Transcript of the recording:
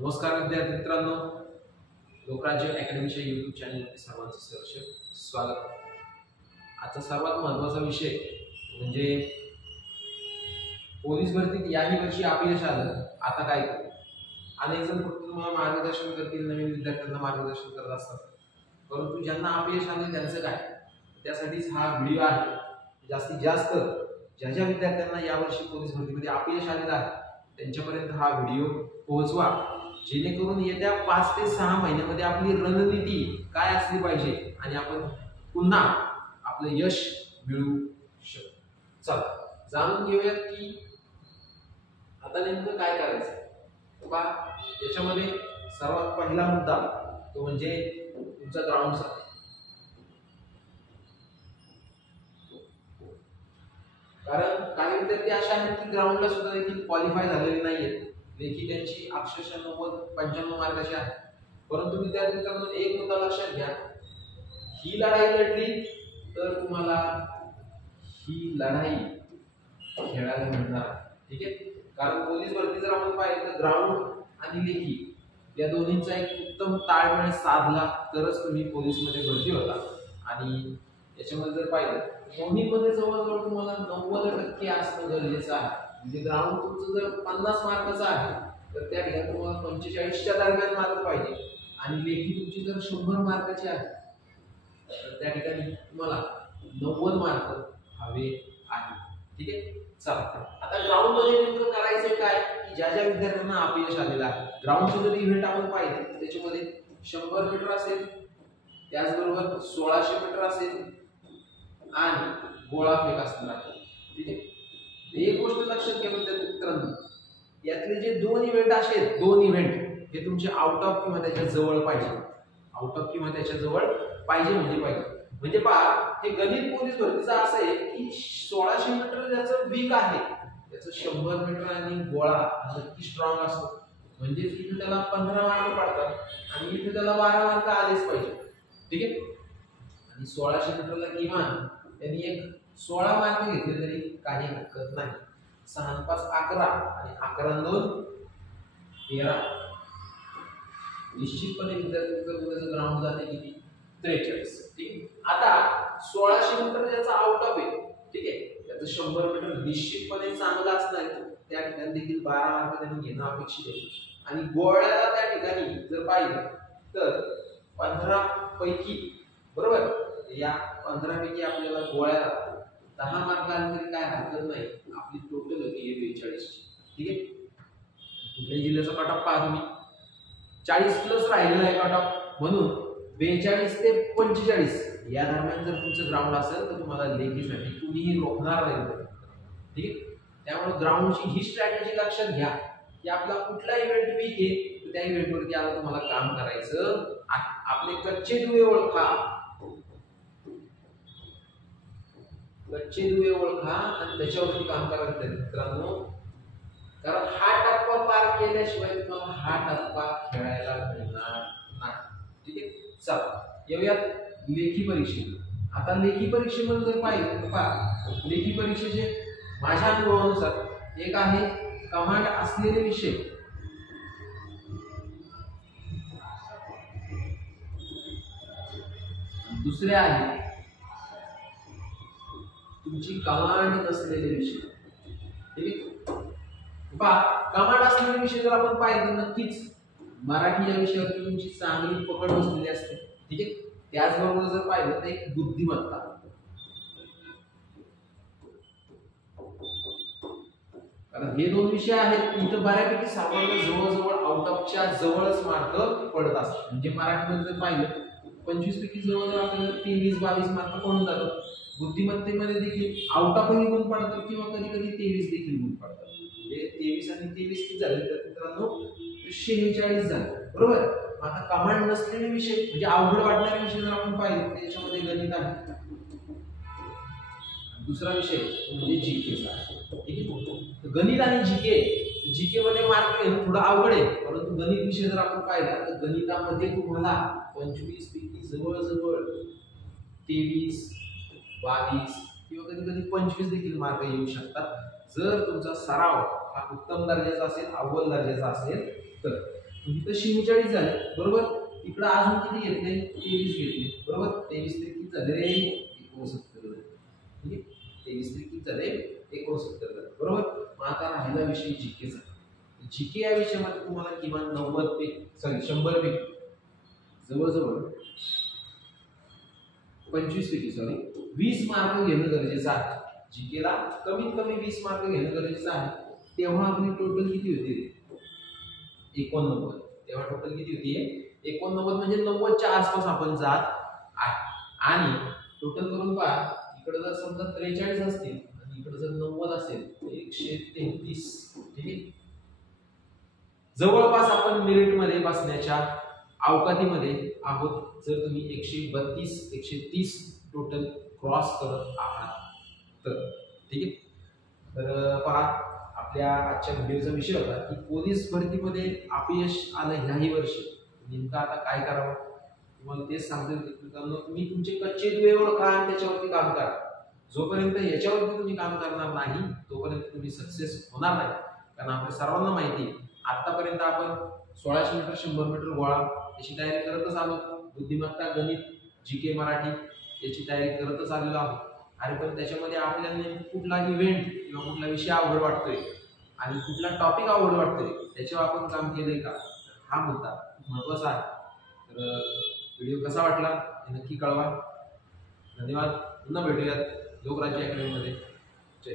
नमस्कार विद्यार्थी मित्रांनो, लोकराज्य अकॅडमीच्या YouTube चॅनलमध्ये सर्वांचं सहर्ष स्वागत. आजचा सर्वात महत्त्वाचा विषय म्हणजे पोलीस भरतीत याही वर्षी अपयश आलं, आता काय करू. अनेक जण फक्त तुम्हाला मार्गदर्शन करतील, नवीन विद्यार्थ्यांना मार्गदर्शन करत असतात, परंतु ज्यांना अपयश आले त्यांचं काय, त्यासाठीच हा व्हिडिओ आहे. जास्तीत जास्त ज्या विद्यार्थ्यांना यावर्षी पोलीस भरतीमध्ये अपयश आलेलं आहे त्यांच्यापर्यंत हा व्हिडिओ पोहोचवा, जेणेकरून येत्या 5 ते 6 महिन्यामध्ये आपली रणनीती काय असली पाहिजे आणि आपण पुन्हा आपलं यश मिळवू शकतो. चला जाणून घेऊयात की आता नेमकं काय करायचं. पहा, याच्यामध्ये सर्वात पहिला मुद्दा तो म्हणजे तुमचा ग्राउंडचा. कारण काही विद्यार्थी अशा आहेत की ग्राउंडला सुद्धा देखील क्वालिफाय झालेले नाहीयेत. लेखी त्यांची अक्षरशः 90-95 मार्काची आहे. परंतु विद्यार्थी मित्रांनो, एक मुद्दा लक्षात घ्या, ही लढाई लढली तर तुम्हाला ही लढाई खेळायला मिळणार. ठीक आहे, कारण पोलीस भरती जर आपण पाहिलं तर ग्राउंड आणि लेखी या दोन्हींचा एक उत्तम ताळमेळ साधला तरच तुम्ही पोलीसमध्ये भरती होता. आणि याच्यामध्ये जर पाहिलं दोन्हीमध्ये जवळजवळ तुम्हाला 90% असणं गरजेचं आहे. म्हणजे ग्राउंड तुमचं जर 50 मार्काचं आहे तर त्या ठिकाणी तुम्हाला 45च्या दरम्यान मार्क पाहिजे, आणि लेखी तुमची जर 100 मार्काची आहे तर त्या ठिकाणी तुम्हाला 90 मार्क हवे आहे. ठीक आहे, चला आता ग्राउंड मध्ये नेमकं करायचं काय की ज्या विद्यार्थ्यांना अपयश आलेलं आहे, ग्राउंडचे जर इव्हेंट आपण पाहिले त्याच्यामध्ये 100 मीटर असेल, त्याचबरोबर 1600 मीटर असेल आणि गोळा फेक असणार आहे. ठीक आहे, एक गोष्ट लक्षात घ्या मित्रांनो, यातले जे दोन इव्हेंट आहेत, दोन इव्हेंट हे तुमचे आउट ऑफ किंवा त्याच्या जवळ पाहिजे. आउट ऑफ किंवा त्याच्या जवळ पाहिजे म्हणजे पाहिजे. म्हणजे पहा, हे गणित पोलीस भरतीचं असं आहे की 1600 मीटर ज्याचं वीक आहे त्याचं 100 मीटर आणि गोळा नक्की स्ट्रॉंग असतो. म्हणजे इथे त्याला 15 मार्क पडतात आणि इथे त्याला 12 मार्क आलेच पाहिजे. ठीक आहे, आणि 1600 मीटरला किमान त्यांनी एक 16 मार्क घेतले तरी काही हरकत नाही. 6 आणि 5 11 आणि 11 आणि 2 13. निश्चितपणे विद्यार्थ्यांचं ग्राउंड जाते किती, 43. ठीक आहे, आता 1600 मीटर ज्याचा आउट ऑफ आहे, ठीक आहे, त्याचं 100 मीटर निश्चितपणे चांगलं असणार, त्या ठिकाणी देखील 12 मार्क त्यांनी घेणं अपेक्षित आहे. आणि गोळ्याला त्या ठिकाणी जर पाहिलं तर 15 पैकी, बरोबर, या 15 पैकी आपल्याला गोळ्याला 10 मार्क आले तरी काय हरकत नाही. आपली टोटल होती 42. ठीक आहे, कुठल्याही जिल्ह्याचा कट ऑफ पहा तुम्ही, 40 प्लस राहिलेला आहे कट ऑफ, म्हणून 42 ते 45 या दरम्यान जर तुमचं ग्राउंड असेल तर तुम्हाला लेखीसाठी कुणीही रोखणार नाही. ठीक आहे, त्यामुळे ग्राउंडची ही स्ट्रॅटेजी लक्षात घ्या की आपला कुठला इव्हेंट वीक आहे तर त्या इव्हेंटवरती आता तुम्हाला काम करायचं. आपले कच्चे दुवे ओळखा, कच्चे दुवे ओळखा आणि त्याच्यावरती काम करायचं मित्रांनो. कारण हा टप्पा पार केल्याशिवाय तुम्हाला हा टप्पा खेळायला मिळणार नाही. ठीक आहे, चला येऊयात लेखी परीक्षेला. आता लेखी परीक्षेमध्ये जर पाहिलं तर पहा, लेखी परीक्षेचे माझ्या अनुभवानुसार एक आहे कमांड असलेले विषय, दुसरे आहे तुमची कमांड नसलेले विषय. ठीक आहे, पहा, कमांड असलेले विषय जर आपण पाहिलं नक्कीच मराठी या विषयावरती तुमची चांगली पकड बसलेली असते. ठीक आहे, त्याचबरोबर जर पाहिलं तर एक बुद्धिमत्ता, कारण हे दोन विषय आहेत इथं बऱ्यापैकी सर्वांना जवळजवळ आउट ऑफच्या जवळच मार्क पडत असतात. म्हणजे मराठीमध्ये जर पाहिलं 25 पैकी जवळजवळ आपल्याला 23-22 मार्क पडून जातात. बुद्धिमत्तेमध्ये देखील आउट ऑफही गुण पडतात किंवा कधी कधी 23 देखील गुण पडतात. म्हणजे 23 आणि 23 किती झाले तर मित्रांनो 46 झाले. बरोबर, आता कमांड नसलेले विषय म्हणजे अवघड वाटणारे विषय जर आपण पाहिले त्याच्यामध्ये गणित आहे, दुसरा विषय म्हणजे जीकेचा आहे. ठीक आहे, गणित आणि जीके मध्ये मार्क घेणं थोडं अवघड आहे, परंतु गणित विषय जर आपण पाहिला तर गणितामध्ये तुम्हाला 25 पैकी जवळजवळ 23, 22 किंवा कधी कधी 25 देखील मार्क येऊ शकतात जर तुमचा सराव हा उत्तम दर्जाचा असेल, अव्वल दर्जाचा असेल तर. इथं 46 झाले बरोबर. इकडे अजून किती घेतले 23 घेतले बरोबर. 23 ते किती झाले रे 69 झाले. ठीक आहे 23 ते किती झाले 69 झाले बरोबर. मग आता राहिला विषय जीकेचा. जीके या विषयामध्ये तुम्हाला किमान 90 पैकी 100 पैकी जवळजवळ 25 पैकी 20 मार्क घेणं गरजेचं आहे. जीकेला कमीत कमी 20 मार्क घेणं गरजेचं आहे. तेव्हा आपली टोटल किती होती 89. तेव्हा टोटल किती होती 89 म्हणजे 90 च्या आसपास आपण जात आहे. आणि टोटल करून पहा इकडे जर समजा 43 असतील आणि इकडे जर 90 असेल तर 133. ठीक आहे जवळपास आपण मेरिट मध्ये बसण्याच्या अवकातीमध्ये आहोत. जर तुम्ही 132 130 टोटल क्रॉस करत आहात तर. ठीक आहे तर पहा आपल्या आजच्या व्हिडिओचा विषय होता की पोलीस भरतीमध्ये अपयश आलं ह्याही वर्षी नेमकं आता काय करावं. तुम्हाला तेच सांगतो मित्रांनो तुम्ही तुमचे कच्चे दुवे ओळखा आणि त्याच्यावरती काम करा. जोपर्यंत याच्यावरती तुम्ही काम करणार नाही तोपर्यंत तुम्ही सक्सेस होणार नाही. कारण आपल्या सर्वांना माहिती आहे आतापर्यंत आपण 1600 मीटर 100 मीटर गोळा याची तयारी करतच आलो. बुद्धिमत्ता गणित जीके मराठी याची तयारी करतच आलेलो आहोत. अरे पण त्याच्यामध्ये आपल्याला कुठला इव्हेंट किंवा कुठला विषय आवड वाटतोय आणि कुठला टॉपिक आवड वाटतोय त्याच्यावर आपण काम केलंय का हा मुद्दा महत्वाचा आहे. तर व्हिडिओ कसा वाटला हे नक्की कळवा. धन्यवाद. पुन्हा भेटूयात लोकराज्य अकॅडमीमध्ये. जय